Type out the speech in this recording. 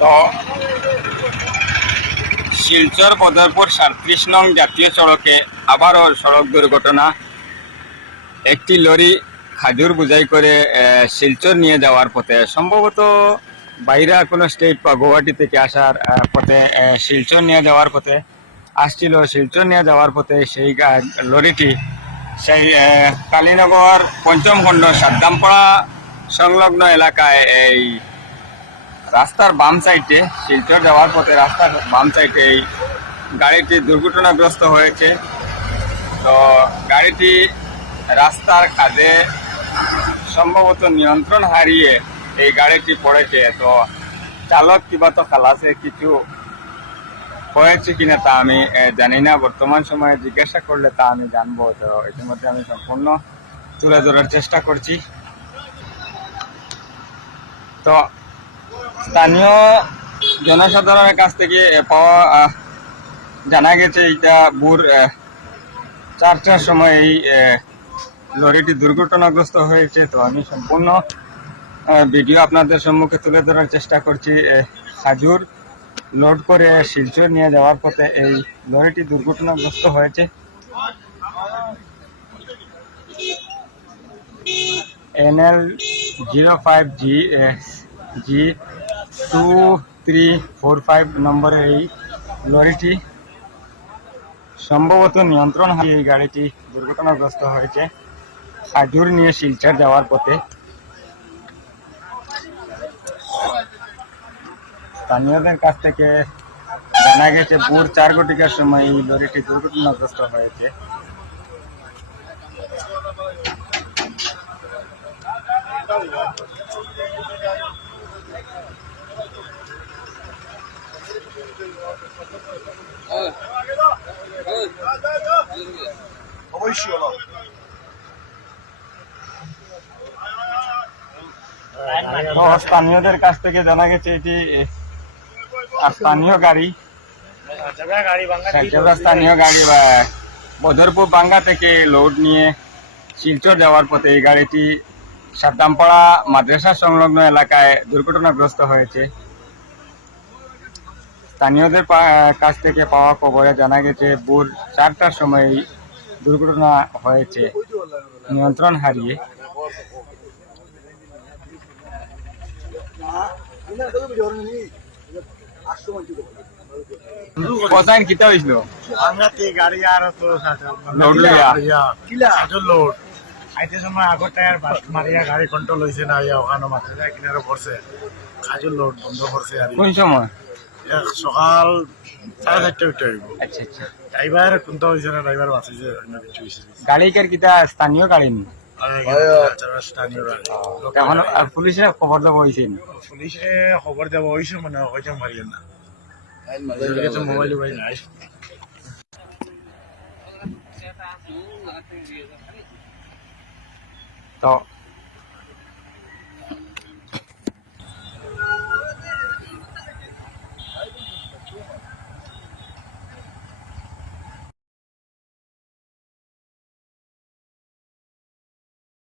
তো শিলচর বদরপুর 37 নং জাতীয় সড়কে আবারও সড়ক দুর্ঘটনা। একটি লরি খাজুর বোঝাই করে শিলচর নিয়ে যাওয়ার পথে, সম্ভবত বাইরে কোনো স্টেট বা গুয়াহাটি থেকে আসার পথে, শিলচর নিয়ে যাওয়ার পথে আসছিল। শিলচর নিয়ে যাওয়ার পথে সেই লরিটি সেই কালীনগর পঞ্চম খণ্ড সাদ্দামপাড়া সংলগ্ন এলাকায় এই রাস্তার বাম সাইডে, শিলচর যাওয়ার পথে রাস্তার বাম সাইডে এই গাড়িটি দুর্ঘটনাগ্রস্ত হয়েছে। তো গাড়িটি রাস্তার খাদে সম্ভবত নিয়ন্ত্রণ হারিয়ে এই গাড়িটি পড়েছে। তো চালক কিবা তো খালাসে কিছু হয়েছে কিনা তা আমি জানি না, বর্তমান সময়ে জিজ্ঞাসা করলে তা আমি জানবো। তো ইতিমধ্যে আমি সম্পূর্ণ তুলে ধরার চেষ্টা করছি। তো স্থানীয় জনসাধারণের কাছ থেকে পাওয়া জানা গেছে এটা ভোর 4টার সময় এই লরিটি দুর্ঘটনাগ্রস্ত হয়েছে। তো আমি সম্পূর্ণ ভিডিও আপনাদের সম্মুখে তুলে ধরার চেষ্টা করছি। খাজুর লোড করে শিলচর নিয়ে যাওয়ার পথে এই লরিটি দুর্ঘটনাগ্রস্ত হয়েছে। NL 05G2345 নম্বরের এই লরিটি সম্ভবত নিয়ন্ত্রণ হারিয়ে এই গাড়িটি দুর্ঘটনাগ্রস্ত হয়েছে খাজুর নিয়ে শিলচর যাওয়ার পথে। স্থানীয়দের কাছ থেকে জানা গেছে ভোর 4 ঘটিকার সময় এই লরিটি দুর্ঘটনাগ্রস্ত হয়েছে। তো স্থানীয়দের কাছ থেকে জানা গেছে এটি স্থানীয় গাড়ি, স্থানীয় গাড়ি বা বদরপুর বাঙ্গা থেকে লোড নিয়ে শিলচর যাওয়ার পথে এই গাড়িটি সাদ্দামপাড়া মাদ্রাসা সংলগ্ন এলাকায় দুর্ঘটনাগ্রস্ত হয়েছে। স্থানীয়দের কাছ থেকে পাওয়া খবরে জানা গেছে ভোর 4টার সময় দুর্ঘটনা হয়েছে নিয়ন্ত্রণ হারিয়ে। কোথায় কিতা হয়েছিল? গাড়ি আর লোড লইয়া লোড আইতে সময় আগর টায়ার মারিয়া গাড়ি কন্ট্রোল হয়েছে না, ওখানে মাথা কিনারে পড়ছে, খাজুর লোড বন্ধ করছে। আর কোন সময়? সকাল 4:30 উঠে হইব। আচ্ছা আচ্ছা। ড্রাইভার কোনটা হয়েছে না, ড্রাইভার বাঁচিছে না কিছু হয়েছে। গাড়িকার কিতা স্থানীয় গাড়ি নি? এখন পুলিশে খবর দেওয়া হয়েছে? পুলিশে খবর দেওয়া হয়েছে, মানে হয়তো মারিয়ে না, মোবাইল নাই। তো